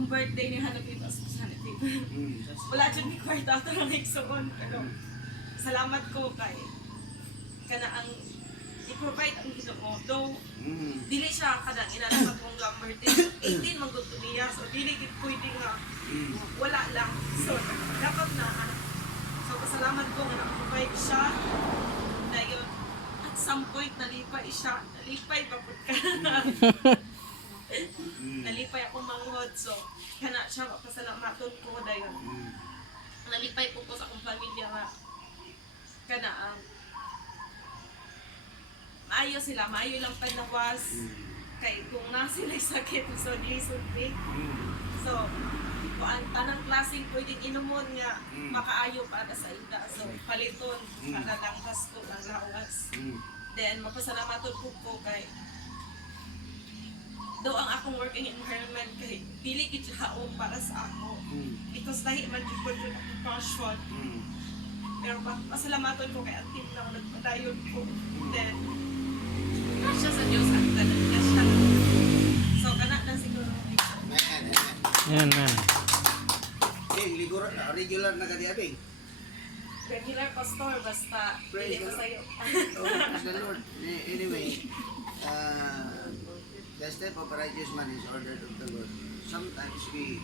atong birthday ni Hanabiba sa Hanabiba. Wala dyan ni kwarta ito ng igsoon. Pero salamat ko kay kana ang i-provide ang Ginoo. Though dili siya kanang inalaman kong lang birthday. 18 magduto niya. So dili gid pwede nga wala lang. So dapat na so pasalamat ko nga na-provide siya. Dahil at some point nalipay siya. Nalipay pa po ka. Nalipay ako manghod. So kana siya pasalamaton ko dayon. Nalipay po sa akong pamilya nga kana ang maayo sila, maayo lang panawas kay kung na sila sakit so di so kung ang tanang klaseng pwedeng inumon nga makaayo para sa ida so paliton para lang gasto lang lawas then mapasalamaton ko kay do ang akong working environment kay dili gid haom para sa ako because lahi man jud ko yung akong passion pero pasalamatan ko kay ang team na nagpadayon ko then kasya sa Diyos ang tanan kasya so kana lang siguro Yan man. Regular na kadi abi. regular pastor basta dili pa sayo Oh, praise the Lord. Anyway, the step of righteous man is ordered of the Lord. Sometimes we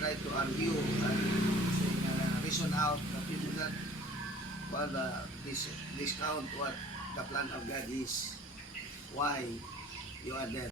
try to argue and reason out, but we do not discount what the plan of God is. Why you are there.